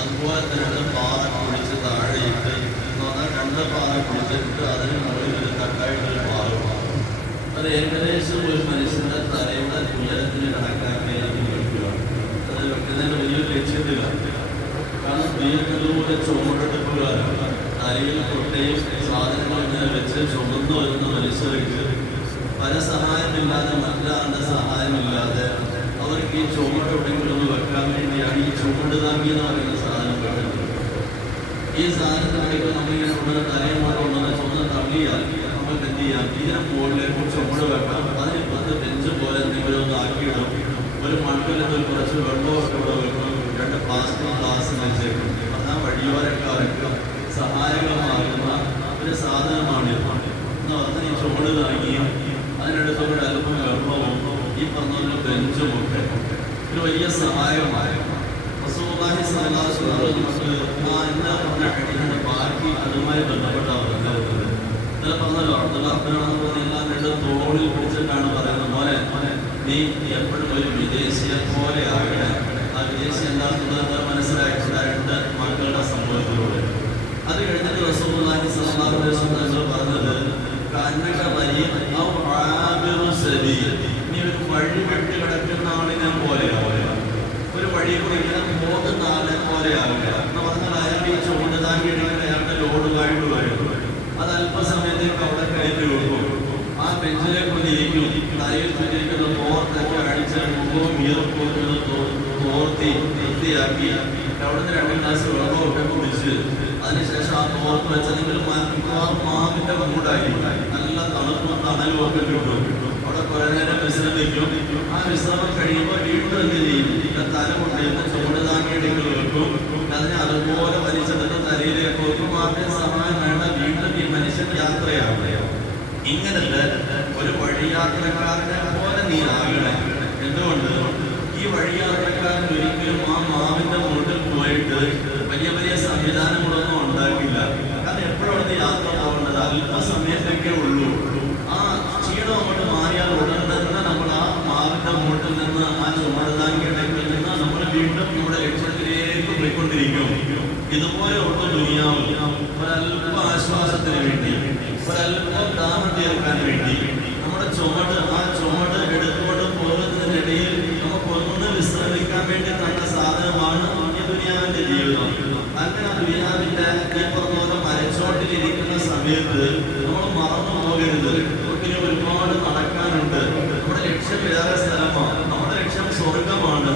അതുപോലെ തന്നെ പാറ കുടിച്ച് താഴെയിട്ട് എന്ന് പറഞ്ഞാൽ 2 പാറ കുടിച്ചിട്ട് അതിന് മുകളിൽ ഒരു തട്ടായിട്ടൊരു പാറ മാറും. അത് ഏകദേശം ഒരു മനുഷ്യന്റെ തലയുടെ ഉയരത്തിന് കണക്കാക്കിയായിരിക്കും വെക്കുക. അത് വെക്കുന്നതിന് വലിയൊരു ലക്ഷ്യത്തില്ല. കാരണം ദീർഘദൂര ചുമടെടുപ്പുകാരാണ്. തലയിൽ കൊട്ടയും സാധനങ്ങൾ ഇങ്ങനെ വെച്ച് ചുമന്നു വരുന്ന മനുഷ്യർക്ക് പരസഹായമില്ലാതെ, മറ്റൊരാളുടെ സഹായമില്ലാതെ അവർക്ക് ഈ ചുമട് എവിടെയെങ്കിലും ഒന്ന് വെക്കാൻ വേണ്ടിയാണ് ഈ ചുമട് താങ്ങി എന്ന് പറയുന്ന സാധനം വെക്കുന്നത്. ഈ സാധനത്തിനായിട്ട് നമ്മളിങ്ങനെ ചുമട് തലയുമായി കൊണ്ടുവന്ന് ചുമന്ന് തള്ളിയാൽ നമുക്ക് എന്ത് ചെയ്യാം? ഇതിന് മുകളിലേക്ക് ചുമട് വെക്കാം. അതിന് 10 ബെഞ്ച് പോലെ എന്തെങ്കിലും ഒന്ന് ആക്കിയിടും. ഒരു മൺകലത്തിൽ കുറച്ച് വെള്ളമൊക്കെ ഇവിടെ വെക്കും. 2 പ്ലാസ്റ്റിക് ഗ്ലാസ് വെച്ചേക്കും. ആ വഴിയോരക്കാർക്ക് സഹായകമാകുന്ന ഒരു സാധനമാണ് എന്ന് പറഞ്ഞാൽ ഈ ചുമട് താങ്ങി അതിനടുത്തൊരു അല്പം വെള്ളവും ഈ പറഞ്ഞ ബെഞ്ചും ഒക്കെ ഒരു വലിയ സഹായമായ റസൂലുള്ളാഹി സ്വല്ലല്ലാഹു അലൈഹി വസല്ലം ബാക്കി അതുമായി ബന്ധപ്പെട്ടാണ് ഇന്നലെ പറഞ്ഞല്ലോ. എല്ലാം 2 തോളിൽ പിടിച്ചിട്ടാണ് പറയുന്നത്, മോനെ നീ എപ്പോഴും ഒരു വിദേശിയെ പോലെ ആകണേ. ആ വിദേശി എന്താണെന്നുള്ളത് മനസ്സിലാക്കി 2 മക്കളുടെ സംഭവത്തിലൂടെ. അത് കഴിഞ്ഞിട്ട് റസൂലുള്ളാഹി സ്വല്ലല്ലാഹു അലൈഹി വസല്ലം പറഞ്ഞത് നീ ഒരു വഴി വെട്ടി കിടക്കുന്ന ആളിനെ പോലെയാവുക, ഒരു വഴി കൂടി ഇങ്ങനെ പോകുന്ന ആളെ പോലെയാവുക എന്ന് പറഞ്ഞാൽ അയാൾ ഈ ചുമട് താങ്ങിയിടിക്കുന്ന അയാളുടെ ലോഡ് കഴിഞ്ഞു. അത് അല്പസമയത്തേക്ക് അവിടെ കയറ്റി വെക്കും. ആ ബെഞ്ചിലേക്ക് ഇരിക്കും. തലയിൽ ഇരിക്കുന്ന തോർത്തൊക്കെ അഴിച്ച് മുഖവും ഈർപ്പൊക്കെ തോർത്തി വൃത്തിയാക്കി അവിടുന്ന് 2 ഗ്ലാസ് വെള്ളമൊക്കെ കുടിച്ച് അതിനുശേഷം ആ തോർത്ത് വെച്ചെങ്കിൽ മാവിന്റെ മൂടായി നല്ല തണുപ്പും തണലും ഒക്കെ കിട്ടും. അവിടെ കുറെ നേരം വിശ്രമിക്കും. ആ വിശ്രമം കഴിയുമ്പോൾ വീണ്ടും എന്ത് ചെയ്യും? തല കൊണ്ടിരുന്ന ചുമട് താങ്ങിയിടങ്ങൾ വെക്കും. അതിനെ അതുപോലെ വലിച്ചെടുത്ത് തലയിലേക്ക് വെക്കും. മാത്രമേ സഹായം വേണ്ട. വീണ്ടും ഈ മനുഷ്യൻ യാത്രയാവുക. ഇങ്ങനത്തെ ഒരു വഴിയാത്രക്കാരനെ പോലെ നീ ആകണേ. എന്തുകൊണ്ട്? ഈ വഴിയാത്രക്കാരൻ ഒരിക്കലും ആ മാവിന്റെ മുകളിൽ പോയിട്ട് വലിയ വലിയ സംവിധാനങ്ങളൊന്നും ഉണ്ടാക്കില്ല. കാരണം എപ്പോഴാണ് യാത്ര പോകേണ്ടത്? അല്പസമയത്തേക്കേ ഉള്ളൂ. ആ ക്ഷീണം അങ്ങോട്ട് മാറിയാൽ ഉടൻ തന്നെ നമ്മൾ ആ മാവിന്റെ മുകളിൽ നിന്ന്, ആ ചുമടുതാങ്ങിയിടയിൽ നിന്ന് നമ്മൾ വീണ്ടും നമ്മുടെ ലക്ഷ്യത്തിലേക്ക് പോയിക്കൊണ്ടിരിക്കും. ഇതുപോലെ ഉള്ള ദുനിയാവ് ഒരല്പ ആശ്വാസത്തിന് വേണ്ടി, ഒരല്പം ദാഹം തീർക്കാൻ വേണ്ടി നമ്മുടെ ആ ചുമട് എടുത്തുകൊണ്ട് പോകുന്നതിനിടയിൽ നമുക്കൊന്ന് വിശ്രമിക്കാൻ വേണ്ടി തന്ന സാധനമാണ് ഈ ദുനിയാവിന്റെ ജീവിതം. അങ്ങനെ ദുനിയാവിന്റെ ഈ പറഞ്ഞ മരച്ചോട്ടിലിരിക്കുന്ന സമയത്ത് നമ്മൾ മറന്നു പോകരുത്. നമുക്കിനി ഒരുപാട് നടക്കാനുണ്ട്. നമ്മുടെ ലക്ഷ്യം വേറെ സ്ഥലമാണ്. നമ്മുടെ ലക്ഷ്യം സ്വർഗമാണ്.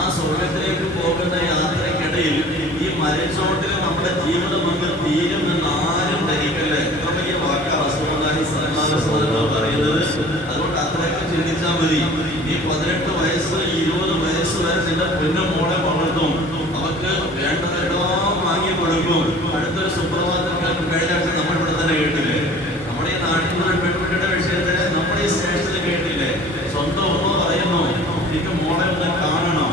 ആ സ്വർഗത്തിലേക്ക് പോകുന്ന യാത്രക്കിടയിൽ ഈ മരച്ചോട്ടിൽ നമ്മുടെ ജീവിതം അങ്ങ് തീരുമെന്ന് ആരും ധരിക്കല്ലേ. എത്ര വലിയ വാക്കാ റസൂലുള്ളാഹി സ്വല്ലല്ലാഹു അലൈഹി വസല്ലം പറയുന്നത്. അതുകൊണ്ട് അത്രയൊക്കെ ചിന്തിച്ചാൽ മതി. ഈ 18 വയസ്സ് 20 വയസ്സ് വരെ നിന്റെ പൊന്നും മോളെ വളർത്തും. അവർക്ക് വേണ്ടതെല്ലാം വാങ്ങി കൊടുക്കും. അടുത്തൊരു സുപ്രഭാതത്തിൽ കഴിഞ്ഞ ആഴ്ച നമ്മളിവിടെ തന്നെ കേട്ടില്ലേ? നമ്മുടെ ഈ നാട്ടിൽ പെൺകുട്ടിയുടെ വിഷയത്തിൽ നമ്മുടെ ഈ സ്റ്റേഷനിൽ കേട്ടില്ലേ? സ്വന്തം ഉമ്മ പറയുന്നു, എനിക്ക് മോളെ ഒന്ന് കാണണം,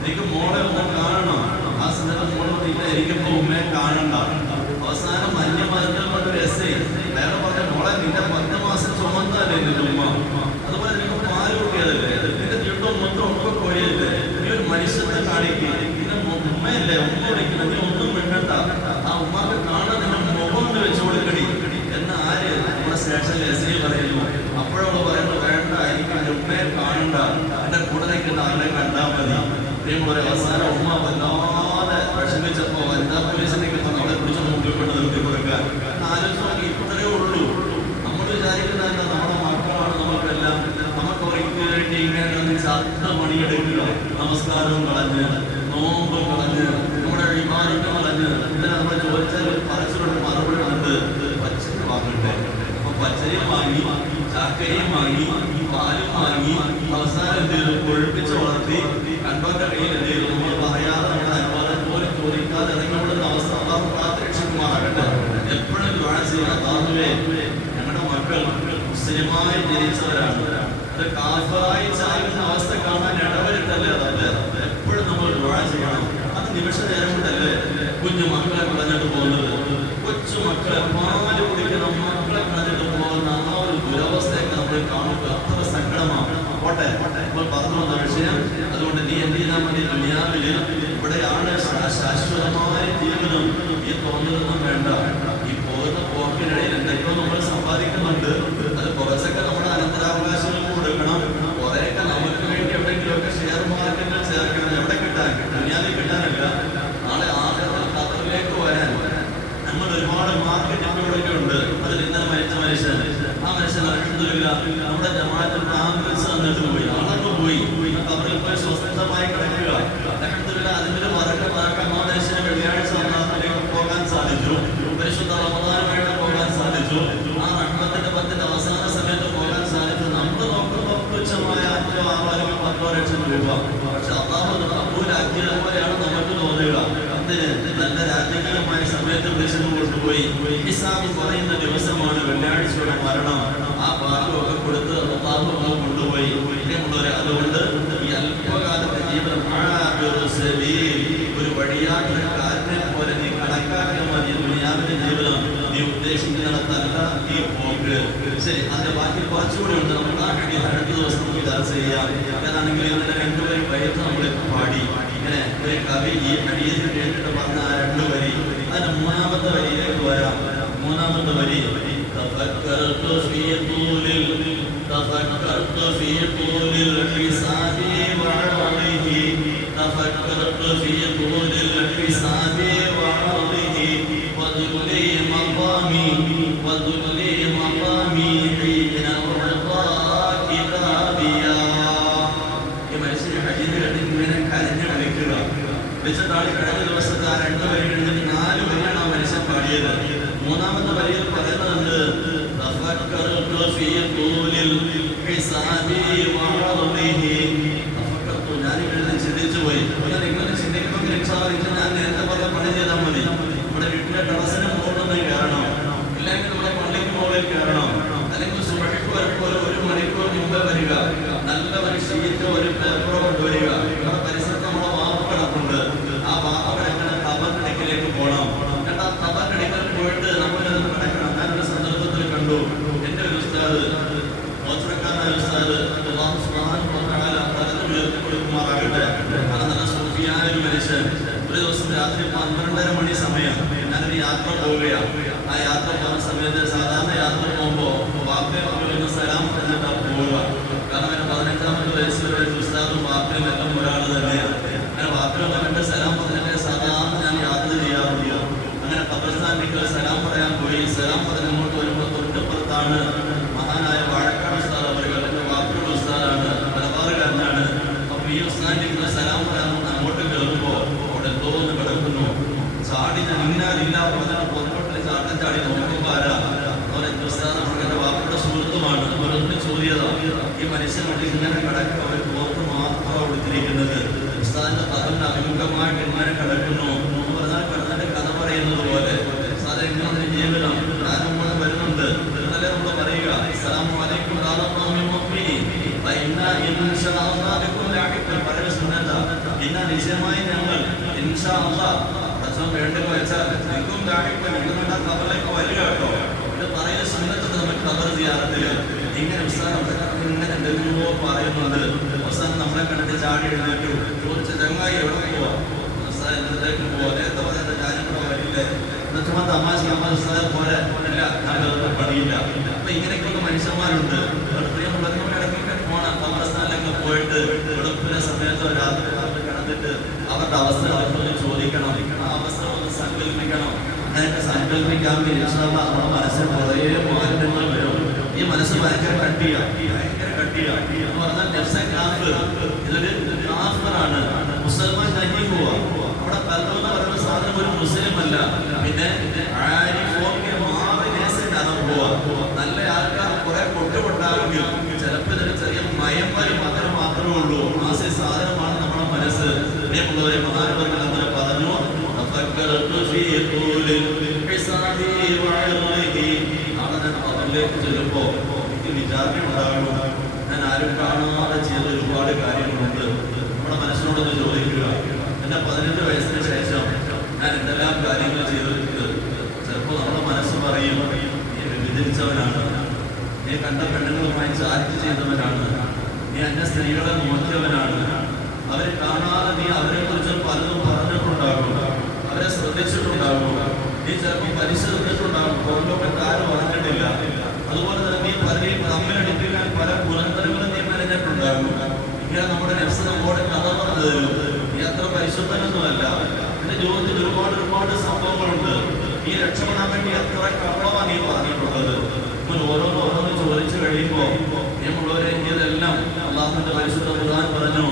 എനിക്ക് മോളെ ഒന്ന് കാണണം. ആ സമയത്ത് മോളെ ഇരിക്കുമ്പോ ഉമ്മയെ കാണണ്ട. അവസാനം മഞ്ഞമരുന്നിൽ കൊണ്ടൊരു എസ്ഐ വേറെ പറഞ്ഞ മോളെ നിന്റെ 10 മാസം ചുമന്നല്ലേ നിന്റെ ഉമ്മ, അതുപോലെ നിനക്ക് പാല് കൂട്ടിയതല്ലേ, നിന്റെ ജീവിതം മൊത്തം ഒക്കെ കൊഴിയല്ലേ, നീ ഒരു മനുഷ്യത്തെ കാണിക്കുക. നിന്റെ ഉമ്മയല്ലേ ഉമ്മ വിളിക്കണം, നീ ഒന്നും മിണ്ടണ്ട. ആ ഉമ്മക്ക് കാണാൻ നിന്റെ മുഖം കൊണ്ട് വെച്ച് കൊടുക്കടി എന്ന് ആര് നമ്മുടെ സ്റ്റേഷനിൽ എസ്ഐ പറയുന്നു. അപ്പോഴവള് പറയുന്നു, വേണ്ട, എനിക്ക് എൻ്റെ ഉമ്മയെ കാണണ്ട, എൻ്റെ കൂടെ നിൽക്കുന്ന ആളെ കണ്ടാൽ മതി. പ്രിയമുള്ള അവസാനം ഉമ്മ വല്ലാതെ വിഷമിച്ചപ്പോ വനിതാ പോലീസിലേക്ക് നമ്മളെ കുറിച്ച് മുമ്പിൽപ്പെട്ട് നിർത്തി കൊടുക്കാൻ ആലോചിച്ച് ഇത്രയേ ഉള്ളൂ. നമ്മൾ വിചാരിക്കുന്ന നമ്മുടെ മക്കളാണ് നമുക്കെല്ലാം. നമുക്ക് അവർക്ക് വേണ്ടി ഇങ്ങനെ ശബ്ദ പണിയെടുക്കുക, നമസ്കാരവും കളഞ്ഞ്, നോമ്പും കളഞ്ഞ്, നമ്മുടെ വിമാനം കളഞ്ഞ്, പിന്നെ നമ്മൾ ചോദിച്ചാൽ പറച്ചിലൊരു മറുപടി ഉണ്ട്, പച്ചരി വാങ്ങട്ടെ. അപ്പൊ പച്ചരിയും വാങ്ങി, ചാക്കരയും വാങ്ങി, പാലും വാങ്ങി, അവസാനം എന്ത് ചെയ്തു? കൊഴുപ്പിച്ച് വളർത്തി കണ്ടോന്റെ കയ്യിൽ എന്ത് ചെയ്തു? നമ്മൾ പറയാതെ നമ്മുടെ അനുവാദം പോലും ചോദിക്കാതെ ഇറങ്ങിക്കൊള്ളുന്ന അവസ്ഥ കാത്തുരക്ഷിക്കുമാറാകട്ടെ. എപ്പോഴും ദുആ ചെയ്യണം, അല്ലാഹുവേ ഞങ്ങളുടെ മക്കൾ മുസ്ലിമായി ജനിച്ചവരാണ്, അത് കാഫിറായി ചായുന്ന അവസ്ഥ കാണാൻ ഇടവരുത്തല്ലേ. അതല്ലേ എപ്പോഴും നമ്മൾ ദുആ ചെയ്യണം. അത് നിമിഷ നേരം കൊണ്ടല്ലേ കുഞ്ഞു മക്കളെ കളഞ്ഞിട്ട് പോകുന്നത്. കൊച്ചു മക്കളെ പാല് കുടിക്കുന്ന മക്കളെ കളഞ്ഞിട്ട് പോകുന്ന ആ ഒരു ദുരവസ്ഥയൊക്കെ നമ്മൾ കാണുമ്പോൾ അത്ര സങ്കടമാണ്. പോട്ടെ, നമ്മൾ പറഞ്ഞു വന്ന വിഷയം. അതുകൊണ്ട് നീ എന്ത് ചെയ്താൽ മതി? ദുനിയാവിൽ ഇവിടെയാണ് ശാശ്വത ഈ തോന്നലൊന്നും വേണ്ട. ഈ പോകുന്ന പോക്കിനിടയിൽ എന്തൊക്കെയോ നമ്മൾ സമ്പാദിക്കുന്നുണ്ട്. അത് കുറച്ചൊക്കെ നമ്മുടെ അനന്തരാവകാശങ്ങൾ കൊടുക്കണം, കുറെയൊക്കെ നമുക്ക് വേണ്ടി എവിടെയെങ്കിലുമൊക്കെ ഷെയർ മാർക്കറ്റിൽ ചേർക്കണം. എവിടെ കിട്ടാൻ? ദുനിയാവിൽ കിട്ടാനല്ല, നാളെ ആദ്യത്തെ ഖബറിലേക്ക് വരാൻ. നമ്മൾ ഒരുപാട് മാർക്കറ്റുകളൊക്കെ ഉണ്ട്. അതിൽ ഇന്നലെ മരിച്ച മനുഷ്യൻ, ആ മനുഷ്യൻ അൽഹംദുലില്ലാ നമ്മുടെ ജമാഅത്തിൽ ആംബുലൻസ് വന്നിട്ട് പോയി, ആളൊക്കെ പോയി ഖബറിൽ പോയി സ്വസ്ഥമായി കിടക്കുക. അൽഹംദുലില്ലാ അതിന്റെ വറക്കം ആ മനുഷ്യന് വെള്ളിയാഴ്ച നാട്ടിലേക്ക് പോകാൻ സാധിച്ചു, പരിശുദ്ധ റമദാനുമായിട്ട് പോകാൻ സാധിച്ചു, ആ റഹ്മത്തിന്റെ 10ന്റെ അവസാന സമയത്ത് പോകാൻ സാധിച്ചു. നമ്മൾ നോക്കുമ്പോൾ തുച്ഛമായ 5 6 അല്ലെങ്കിൽ 10 ലക്ഷം രൂപ, പക്ഷെ അല്ലാഹു കബൂലാക്കിയത് പോലെയാണ് നമുക്ക് തോന്നുക. നല്ല രാജകീയമായ സമയത്ത് വിളിച്ചു കൊണ്ടുപോയി ഹിസാബ് പറയുന്ന ദിവസമാണ് വെള്ളിയാഴ്ചയുടെ മരണം. ആ ഭാഗമൊക്കെ കൊടുത്ത് അല്ലാഹു കൊണ്ടുപോയി. അതുകൊണ്ട് ഈ അല്പകാലത്തെ ജീവനം ഒരു വഴിയാത്രക്കാരനെ പോലെ നീ കണക്കാക്കിയ മതി. ദുനിയാവിന്റെ ജീവിതം നീ ഉദ്ദേശിക്കുന്നിടത്തല്ല ഈ പോക്ക്. ശരി, അതിന്റെ ബാക്കി കുറച്ചുകൂടി ഉണ്ട്. നമുക്ക് ആ ഹദീസ് അടുത്ത ദിവസം നമുക്ക് ചർച്ച ചെയ്യാം. ഏതാണെങ്കിൽ ഇതിന്റെ 2 വരി ബൈത്ത് നമ്മൾ പാടി. ഇങ്ങനെ ഒരു കവി ഈ ഹദീസിൽ കേട്ടിട്ട് പറഞ്ഞ ആ 2 വരി, അതിന്റെ 3ാമത്തെ വരിയിലേക്ക് വരാം. 3ാമത്തെ വരി تفكرت في طول الحساب وعرضه تفكرت في طول الحساب وعرضه وذل مقامي حين أعطى كتابيا. ഈ മനുഷ്യൻ ഹദീസ് ഇങ്ങനെ കരഞ്ഞു വിളിക്കുക. വിളിച്ചിട്ടാണ് കഴിഞ്ഞ ദിവസത്തെ ആ 2 വരി കഴിഞ്ഞിട്ട് 4 വരിയാണ് ആ മനുഷ്യൻ പാടിയത്. 3ാമത്തെ വരിയിൽ പറയുന്നുണ്ട് ഞാനിവിടെ ചിന്തിച്ചു പോയി. നിങ്ങൾ ചിന്തിക്കുമെങ്കിൽ ഞാൻ നേരത്തെ പറഞ്ഞ പണി ചെയ്താൽ മതി. നമ്മുടെ വീട്ടിലെ ടെറസിന് മുകളിൽ കയറണം, ഇല്ലെങ്കിൽ നമ്മുടെ പള്ളിക്ക് മുകളിൽ കയറണം, അല്ലെങ്കിൽ സുബഹിക്ക് വരുമ്പോൾ 1 മണിക്കൂർ മുമ്പ് വരിക, നല്ല ഒരു ഷീറ്റോ ഒരു പേപ്പറോ കൊണ്ടുവരിക. നമ്മുടെ പരിസരത്ത് നമ്മളെ വാപ്പ കിടപ്പുണ്ട്, ആ വാപ്പ കിടക്കുന്ന ഖബറിനടുക്കിലേക്ക് പോകണം. എന്നിട്ട് ആ ഖബറിനടുക്കൽ പോയിട്ട് നമ്മളത് കിടക്കണം. ഞാനൊരു സന്ദർഭത്തിൽ കണ്ടു, എൻ്റെ ഒരു ഉസ്താദ്, മോത്രക്കാരനായ ഉസ്താദ്, അല്ലാഹു സുബ്ഹാനഹു വ തആല പലതും ഉയർത്തിക്കൊടുക്കുമാറാകട്ടെ, നല്ല സൂഫിയായ ഒരു മനുഷ്യൻ. ഒരു ദിവസം രാത്രി 12:30 മണി സമയം ഞാനൊരു യാത്ര പോവുകയാണ്. ആ യാത്ര പോകുന്ന സമയത്ത് സാധാരണ യാത്ര പോകുമ്പോൾ വാപ്പയെ സലാം എന്നിട്ടാണ് പോവുക. കാരണം എൻ്റെ 15ാമത്തെ വയസ്സിൽ ഒരു ഉസ്താദും വാപ്പയും എല്ലാം ഒരാൾ തന്നെയാണ്. അങ്ങനെ വാപ്പയെ വന്നിട്ട് സലാം പറഞ്ഞിട്ട് സാധാരണ ഞാൻ യാത്ര ചെയ്യാറുള്ളൂ. അങ്ങനെ ഖബർസ്ഥാനിലേക്ക് സലാം പറയാൻ പോയി. സലാം പറഞ്ഞ് അങ്ങോട്ട് വരുമ്പോൾ തൊട്ടപ്പുറത്താണ് മഹാനായ വാഴക്കാട് ഉസ്താദ്. അവരുടെ വാപ്പയുടെ ഉസ്താദാണ്, മലബാറുകാരനാണ്. അപ്പൊ ഈ ഉസ്താദിലേക്ക് സലാം പറയാൻ അങ്ങോട്ട് കയറുമ്പോൾ അവിടെ എന്തോ ഒന്ന് കിടക്കുന്നു. ചാടി ഇന്നാലില്ല പറഞ്ഞാൽ പുറകോട്ടിൽ ചാട്ടം ചാടി നോക്കുമ്പോൾ ആരാ അവരെ ഉസ്താദ് അവരുടെ വാപ്പയുടെ സുഹൃത്തുമാണ്. അവരൊന്നും ചോദ്യതാണ് ഈ മനുഷ്യൻ വേണ്ടി ഇങ്ങനെ കിടക്കുക. അവർ പുറത്ത് മാത്രമാണ് കൊടുത്തിരിക്കുന്നത്. ഉസ്താദിന്റെ പദവിന്റെ അഭിമുഖമായിട്ട് ഇങ്ങനെ കിടക്കുന്നു എന്ന് പറഞ്ഞാൽ കിടന്നിട്ട് കഥ പറയുന്നത് പോലെ ഉസ്താദ് എങ്ങനെ ജീവിതം ഞാനും വരുന്നുണ്ട് എന്നല്ലേ നമ്മൾ പറയുക. അസ്സലാമു അലൈക്കും പഴയ സുന്നത. പിന്നെ നിശ്ചയമായി ഞങ്ങൾ ഇൻഷാ അല്ലാഹ് പ്രശ്നം വേണ്ടെന്ന് വെച്ചാൽ നിൽക്കും നിങ്ങളുടെ ഖബറിലേക്ക് വരിക കേട്ടോ. ഇത് പറയുന്ന സുന്നത്ത് നമുക്ക് ഖബർ സിയാറത്തിൽ ഇങ്ങനെ ഉസ്താദ് ഇങ്ങനെ എന്തെങ്കിലുമോ പറയുന്നുണ്ട്. അവസാനം നമ്മളെ കണ്ടിട്ട് ചാടി എഴുന്നേറ്റു ചോദിച്ച ചങ്ങായി എവിടെ പോവാ? ഉസ്താദ് എന്നത്തേക്ക് പോവാ? നേരത്തെ പറഞ്ഞ ഞാനിവിടെ വരില്ലേ എന്നുവെച്ചാൽ തമാശ ഉസ്താദ് പോലെ ഇല്ല, ഞാനത് പണിയില്ല. അപ്പൊ ഇങ്ങനെയൊക്കെയുള്ള മനുഷ്യന്മാരുണ്ട്. ഇടയ്ക്കൊക്കെ പോണം ഖബർസ്ഥാനിലൊക്കെ പോയിട്ട് വെളുപ്പിന്റെ സമയത്തോ രാത്രി കിടന്നിട്ട് അവരുടെ അവസ്ഥ അവർക്ക് ചോദിക്കണം, ആ അവസ്ഥ ഒന്ന് സങ്കല്പിക്കണം. അങ്ങനെയൊക്കെ സങ്കല്പിക്കാൻ നമ്മുടെ മനസ്സിൽ കുറേ മാറ്റങ്ങൾ വരും. ഈ മനസ്സ് ഭയങ്കര കട്ടിയാണ് എന്ന് പറഞ്ഞാൽ നെഫ്സെ കാഫിർ. ഇതൊരു കാഫിറാണ്, മുസൽമാൻ കഴിഞ്ഞു പോവാ. അവിടെ കൽബ് എന്ന് പറയുന്ന സാധനം ഒരു മുസ്ലിം അല്ല. പിന്നെ പോവാ. നല്ല ആൾക്കാർ കുറെ പൊട്ടുപൊട്ടാണെങ്കിൽ ചിലപ്പോൾ ഇതിന് ചെറിയ മയമ്പരി മാത്രമേ ഉള്ളൂ. ആ സാധനമാണ് നമ്മുടെ മനസ്സ്. പ്രിയമുള്ളവരെ പ്രധാനമന്ത്രി അങ്ങനെ പറഞ്ഞു, അതിലേക്ക് ചെല്ലുമ്പോ എനിക്ക് വിചാരണ ഉണ്ടാകും. ഞാൻ ആരും കാണാതെ ചെയ്ത ഒരുപാട് കാര്യങ്ങളുണ്ട്. നമ്മുടെ മനസ്സിനോടൊന്ന് ചോദിക്കുക, എന്റെ 15 വയസ്സിന് ശേഷം ഞാൻ എന്തെല്ലാം കാര്യങ്ങൾ ചെയ്തിട്ടുണ്ട്. ചിലപ്പോൾ നമ്മുടെ മനസ്സ് പറയും, നീ വ്യഭിചരിച്ചവനാണ്, നീ കണ്ട പെണ്ണുങ്ങളുമായി ചാറ്റ് ചെയ്തവനാണ്, നീ അന്യ സ്ത്രീകളെ നോക്കിയവനാണ്, അവരെ കാണാതെ നീ അവരെ കുറിച്ച് പലതും പറഞ്ഞിട്ടുണ്ടാകും, അവരെ ശ്രദ്ധിച്ചിട്ടുണ്ടാകും. ചിലപ്പോൾ പലിശ തന്നിട്ടുണ്ടാകും, പുറലോകത്ത് ആരും അറിഞ്ഞിട്ടില്ല. അതുപോലെ തന്നെ നീ പലരെയും തമ്മിലടിപ്പിക്കാൻ പല പുരന്തരങ്ങളും നീ മെനഞ്ഞിട്ടുണ്ടാകും. ഇങ്ങനെ നമ്മുടെ നഫ്സ് നമ്മോടെ കഥ പറഞ്ഞു തരും, നീ അത്ര പരിശുദ്ധനൊന്നുമല്ല. എന്റെ ജീവിതത്തിൽ ഒരുപാട് സംഭവങ്ങളുണ്ട്. നീ രക്ഷപ്പെടാൻ വേണ്ടി എത്ര കള്ളമാണ് നീ പറഞ്ഞിട്ടുള്ളത്. ഓരോന്ന് ചോദിച്ചു കഴിയുമ്പോ നമ്മളുള്ളവരെ ഇതെല്ലാം അല്ലാഹുവിന്റെ പരിശുദ്ധ ഖുർആൻ പറഞ്ഞു,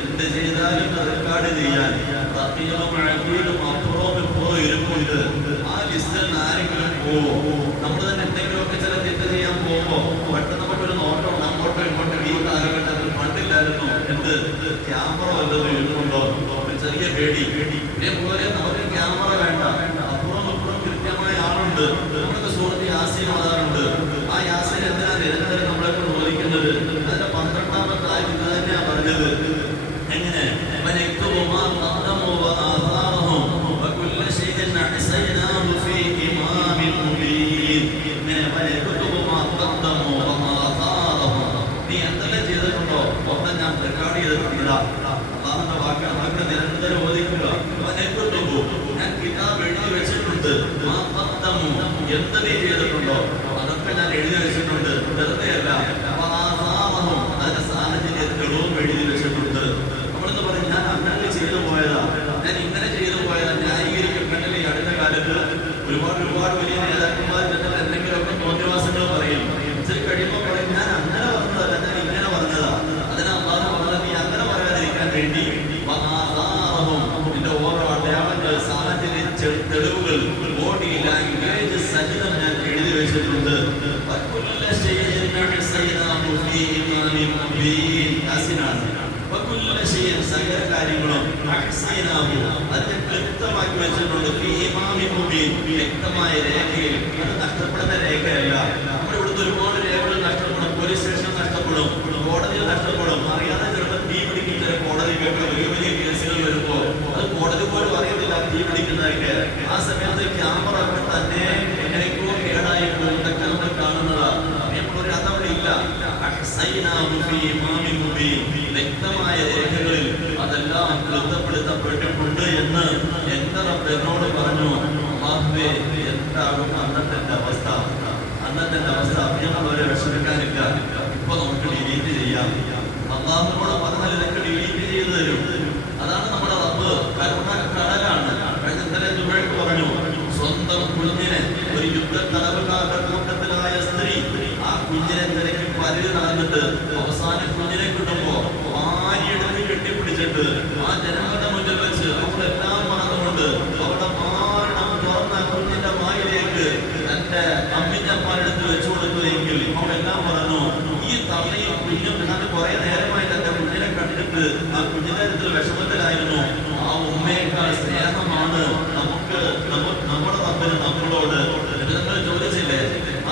എന്ത് ചെയ്താലും റെക്കോർഡ് ചെയ്യാൻ ഇരിപ്പുണ്ട്. ആ ലിസ്റ്റിൽ ആരെങ്കിലും പോവോ? നമ്മൾ തന്നെ എന്തെങ്കിലുമൊക്കെ ചില തെറ്റ് ചെയ്യാൻ പോകുമ്പോ പെട്ടെന്ന് നമുക്കൊരു നോട്ടം അങ്ങോട്ടോ ഇങ്ങോട്ടോ ഈ കാലഘട്ടത്തിൽ പണ്ടില്ലായിരുന്നു, എന്ത് ക്യാമറ വല്ലതും എഴുതുന്നുണ്ടോ, ചെറിയ പേടി. ഇതേപോലെ നമുക്ക് ക്യാമറ വേണ്ട, അപ്പുറം കൃത്യമായ ആളുണ്ട്. നമ്മുടെ സുഹൃത്ത് യാസീൻ ഓതാറുണ്ട്. ആ യാസീൻ എന്തിനാ നിരന്തരം നമ്മളെ കൊണ്ട് ഓദിക്കുന്നത്? അതിന്റെ 12ാമത്തെ ആയത് ഇത് തന്നെയാ പറഞ്ഞത്. എങ്ങനെ നീ എന്തെല്ലാം ചെയ്തിട്ടുണ്ടോ ഒന്നും ഞാൻ റെക്കോർഡ് ചെയ്തിട്ടില്ല. അല്ലാഹുവിന്റെ വാക്കാണ്, നമുക്ക് നിരന്തരം ഓദിക്കുക. ഞാൻ കിതാബ് എഴുതി വെച്ചിട്ടുണ്ട്. എന്ത് നീ ചെയ്തിട്ടുണ്ടോ അതൊക്കെ ഞാൻ എഴുതി വെച്ചിട്ടുണ്ട്. വെറുതെയല്ല, അതിന്റെ സാഹചര്യങ്ങളും എഴുതി വെച്ചിട്ടുണ്ട്. നമ്മളെന്ന് പറയും ഞാൻ അങ്ങനെ ചെയ്തു പോയതാ, ഞാൻ ഇങ്ങനെ ചെയ്തു പോയതാ. ന്യായീകരിക്കപ്പെട്ടല്ലേ ഈ അടുത്ത കാലത്ത് ഒരുപാട് വലിയ നേതാക്കന്മാർ എന്തെങ്കിലുമൊക്കെ തോന്നിവാസങ്ങൾ പറയും. ഇച്ചിരി കഴിയുമ്പോൾ പറയും ഞാൻ അങ്ങനെ പറഞ്ഞതല്ല, ഞാൻ ഇങ്ങനെ പറഞ്ഞതാ. അതിനാ അല്ലാഹു പറഞ്ഞത് നീ അങ്ങനെ പറയാതിരിക്കാൻ വേണ്ടി നിന്റെ ഓരോ അടയാളങ്ങൾ, സാഹചര്യ തെളിവുകൾ, ബോഡി ലാംഗ്വേജ് സഹിതം ഞാൻ എഴുതി വെച്ചിട്ടുണ്ട്. സകല കാര്യങ്ങളും അതിനെ ക്ലിപ്തമാക്കി വെച്ചിട്ടുണ്ട്. വ്യക്തമായ രേഖയിൽ. അത് നഷ്ടപ്പെടുന്ന രേഖയല്ല. നമ്മുടെ ഇവിടുത്തെ ഒരുപാട് രേഖകൾ നഷ്ടപ്പെടും. പോലീസ് സ്റ്റേഷൻ നഷ്ടപ്പെടും, കോടതിയിൽ നഷ്ടപ്പെടും. അറിയാതെ ചിലപ്പോൾ തീ പിടിക്കും. ചില കോടതി വലിയ കേസുകൾ വരുമ്പോ അത് കോടതി പോലും അറിയത്തില്ല തീ പിടിക്കുന്നതൊക്കെ. ആ സമയത്ത് ക്യാമറ തന്നെ എങ്ങനെയൊക്കെയോ കേടായി പോകുന്നതൊക്കെ നമ്മൾ കാണുന്നതാണ്. നമ്മളൊരു അതവിടെ ഇല്ല. വ്യക്തമായ രേഖകളിൽ അതെല്ലാം ബന്ധപ്പെടുത്തപ്പെട്ടിട്ടുണ്ട് എന്ന് എന്റെ റബ്ബ് എന്നോട് പറഞ്ഞു. അല്ലാഹുവേ, എന്താകും അന്നത്തെ അവസ്ഥ? നമ്മളവരെ വിഷമിക്കാനില്ല. ഇപ്പൊ നമുക്ക് ഡിലീറ്റ് ചെയ്യാം. അല്ലാഹുവോട് പറഞ്ഞാൽ ഇതൊക്കെ ഡിലീറ്റ് ചെയ്തു തരും. അതാണ് നമ്മുടെ റബ്ബ്. കരുണ കടലാണ്. ഇന്നലെ ദുബൈക്ക് പറഞ്ഞു, സ്വന്തം കുഞ്ഞിനെ ഒരു യുദ്ധ തടവുകാരുടെ കൂട്ടത്തിലായ സ്ത്രീ ആ കുഞ്ഞിനെ തിരക്കി പലര് നടന്നിട്ട് അവസാനം കുഞ്ഞിനെ കിട്ടുമ്പോ ഭാര്യയെടുത്ത് കെട്ടിപ്പിടിച്ചിട്ട് ആ ജനങ്ങളുടെ മുന്നിൽ വെച്ച് അവളെല്ലാം മറന്നുകൊണ്ട് അവളുടെ മാരണം തുറന്ന കുഞ്ഞിന്റെ വായിലേക്ക് തന്റെ അമ്മിഞ്ഞന്മാരെടുത്ത് വെച്ചു കൊടുത്തുവെങ്കിൽ അവളെല്ലാം പറഞ്ഞു. ഈ തള്ളയും കുഞ്ഞും അത് കുറെ നേരമായി തന്റെ കുഞ്ഞിനെ കണ്ടിട്ട് ആ കുഞ്ഞിന്റെ കാര്യത്തിൽ വിഷമത്തിലായിരുന്നു. ആ ഉമ്മയേക്കാൾ സ്നേഹമാണ് നമുക്ക് നമ്മുടെ റബ്ബിന് നമ്മളോട്. നിങ്ങൾ ചോദിച്ചില്ലേ,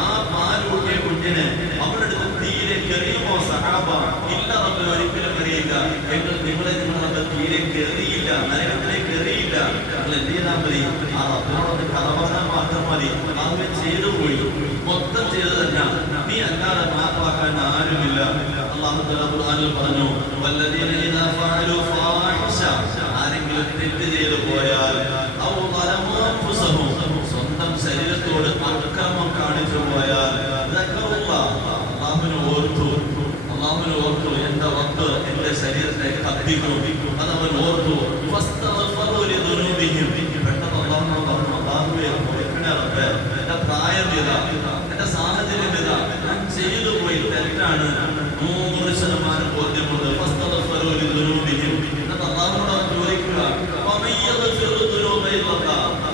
ആ പാലൂട്ടിയ കുഞ്ഞിനെ അവളെടുത്ത് തീയിലേക്ക് എറിയുമോ സഹാബ? ഇല്ല, നമ്മൾ ഒരിക്കലും എറിയില്ല. നിങ്ങളുടെ തീയിലേക്ക് എറിയില്ല, നരകത്തിലേക്ക് എറിയില്ല. നിങ്ങൾ എന്ത് ചെയ്താൽ മതി? ആ റബ്ബിനോട് കഥ പറഞ്ഞാൽ മാത്രം മതി. അത് ചെയ്തു പോയി, മൊത്തം ചെയ്തു തന്നെ. നീ അല്ലാതെ മാപ്പാക്കാൻ ആരുമില്ല. അല്ലാഹു തആല ഖുർആനിൽ പറഞ്ഞു, വല്ലദീന ഇദാ ഫഅലു ഫാഹിഷ, ആരെങ്കിലും തെറ്റ് ചെയ്തു പോയാൽ ഔ ളലമു അൻഫുസഹും, സ്വന്തം ശരീരത്തോട് അക്രമം കാണിച്ചു പോയാൽ അള്ളാഹുവിനെ ഓർത്തു. എന്റെ റബ്ബ് എന്റെ ശരീരത്തെ കത്തിക്കും. അതവൻ ഓർത്തു. പെട്ടെന്ന് അള്ളാഹുവിനോട് പറഞ്ഞു, അള്ളാഹുവേ, കൊടുക്കണേ റബ്ബേ, എന്റെ പ്രായം ഇതാ, എന്റെ സാഹചര്യം ഇതാ, ഞാൻ ചെയ്തു പോയി തെറ്റാണ്, 100% ബോധ്യമുണ്ട്. എന്നിട്ട് അള്ളാഹുവിനോട് ചോദിക്കുക,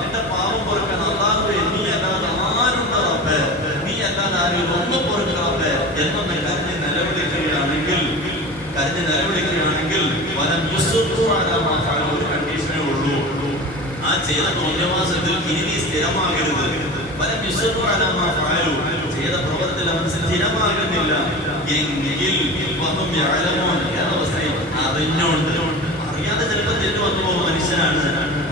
എന്റെ പാവം പൊറുക്കാൻ അള്ളാഹുവേ, നീ അല്ലാതെ ആരുണ്ട് റബ്ബേ? നീ അല്ലാതെ ആരും ഒന്ന് പൊറുക്കാതെ എന്നൊന്ന് കരഞ്ഞ് നിലവിളിക്കുകയാണെങ്കിൽ ഒരു കണ്ടീഷനേ ഉള്ളൂ. ആ ചെയ്ത തോന്നിയവാസത്തിൽ ഇനി നീ സ്ഥിരമാകരുത്. ചെയ്ത പ്രവർത്തനം അവൻ സ്ഥിരമാകുന്നില്ല എങ്കിൽ അറിഞ്ഞോണ്ട്, അറിയാതെ ചിലപ്പോൾ തെറ്റ് വന്നു പോകും മനുഷ്യനാണ്.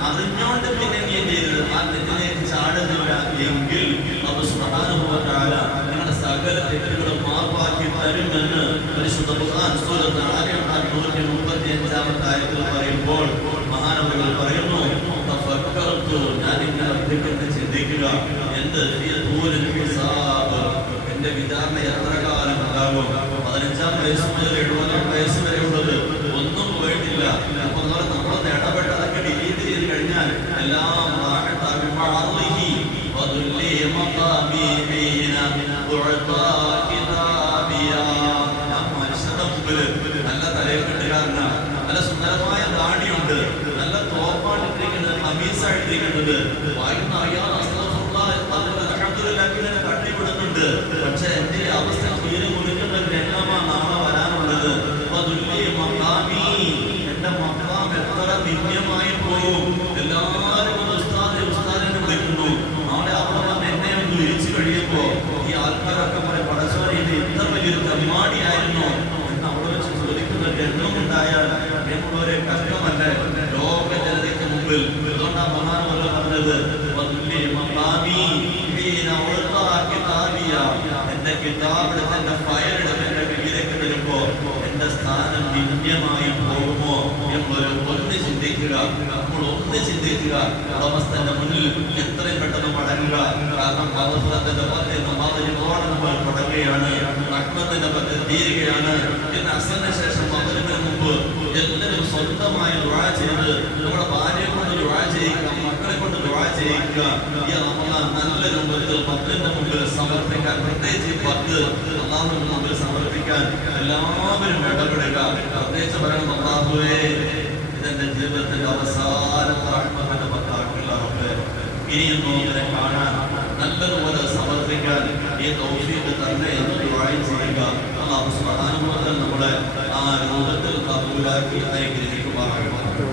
അറിഞ്ഞോണ്ട് പിന്നെ നീ എന്ത് ചെയ്തത്? ആ തെറ്റിലേക്ക് ചാടുന്നില്ല എങ്കിൽ അല്ലാഹു സുബ്ഹാനഹു വ തആല നിങ്ങളുടെ സകല തെറ്റുകളും മാപ്പാക്കി തരുമെന്ന് പരിശുദ്ധ ഖുർആൻ സൂറത്ത് ആലി ഇംറാൻ 135-ാമത്തെ ആയത്തിൽ പറയുമ്പോൾ മഹാനവറുകൾ പറയുന്നു, തഫക്കർതു, ഞാൻ ഇങ്ങനെ ഒറ്റയ്ക്ക് ചിന്തിക്കുക, എന്ത് എന്റെ വിചാരണ എത്ര കാലം ഉണ്ടാകും? 15-ാം വയസ്സ് മുതൽ 70-ാം വയസ്സ് വരെ ഉള്ളത് ഒന്നും പോയിട്ടില്ല. അപ്പൊ നമ്മളൊന്ന് ഇടപെട്ടതൊക്കെ ഡിലീറ്റ് ചെയ്ത് കഴിഞ്ഞാൽ എല്ലാം മനുഷ്യന്റെ മുമ്പില് നല്ല തലയെക്കെട്ടുകാരനാണ്, നല്ല സുന്ദരമായ ദാടിയുണ്ട്, നല്ല തോപ്പായിട്ടിരിക്കുന്നത്, കമീസായിട്ടിരിക്കുന്നത്, വായിക്കുന്ന അറിയാതെ തട്ടിവിടുന്നുണ്ട്. പക്ഷെ എന്റെ അവസ്ഥ തീരെ മുറിക്കുന്ന ഒരു രംഗമാണ് നാളെ വരാനുള്ളത്. എന്റെ മക്കാം എത്ര നിത്യമായി പോകും. എല്ലാവരും ഉസ്താദിനെ വിളിക്കുന്നു. നാളെ അവിടെ വന്ന് എന്നെ ഒന്ന് വിരിച്ചു കഴിയുമ്പോ ഈ ആൾക്കാരൊക്കെ പറയും, പടച്ചോനെ ഇത് ഇത്ര വലിയൊരു കമ്മാടിയായിരുന്നു എന്ന് അവിടെ വെച്ച് ചോദിക്കുന്ന രംഗമുണ്ടായാൽ ഞങ്ങളൊരു കഷ്ടമല്ലേ ലോക ജനതയ്ക്ക് മുമ്പിൽ. അതുകൊണ്ടാണ് മഹാനവർ പറഞ്ഞത്, എന്റെ കിതാബെടുത്ത് എന്റെ ഫയലെടുത്ത് എന്റെ കയ്യിലേക്ക് വരുമ്പോ എന്റെ സ്ഥാനം നിത്യമായി പോകുമോ എന്നൊരു ഒന്ന് ചിന്തിക്കുക. നമ്മൾ ഒന്ന് ചിന്തിക്കുക, ഉടമസ്ഥന്റെ മുന്നിൽ എത്രയും പെട്ടെന്ന് മടങ്ങുക. കാരണം അവസരത്തിന്റെ പദ്ധതി നമ്മൾ തുടങ്ങുകയാണ്, റഹ്മത്തിന്റെ പദ്ധതി തീരുകയാണ്. പിന്നെ അസറിന് ശേഷം മകരിന് മുമ്പ് എല്ലാവരും സ്വന്തമായി ദുആ ചെയ്ത് നമ്മുടെ ഭാര്യയെ കൊണ്ട് ദുആ ചെയ്യിക്കുക, മക്കളെ കൊണ്ട് ദുആ ചെയ്യിക്കുക. ഈ റമളാൻ നല്ല രൂപത്തിൽ പത്തിന്റെ മുമ്പിൽ സമർപ്പിക്കാൻ, പ്രത്യേകിച്ച് ഈ 10 അല്ലാഹുവിന്റെ മുമ്പിൽ സമർപ്പിക്കാൻ എല്ലാവരും ഇടപെടുക. പ്രത്യേകിച്ച് പറയണം, അല്ലാഹുവേ ഇതെന്റെ ജീവിതത്തിന്റെ അവസാനത്തെ റഹ്മത്തിന്റെ 10 ആക്കുകളാണ്. ഇനിയൊന്നും ഇതിനെ കാണാൻ നല്ലതുപോലെ സമർപ്പിക്കാൻ ഈ തൗഫീഖ് തന്നെ എന്ന് ദുആ ചെയ്യുക. അല്ലാഹു സുബ്ഹാനഹു വ തആല നമ്മളെ ആ രൂപത്തിൽ കബൂലാക്കി അനുഗ്രഹിക്കുമാറാകട്ടെ.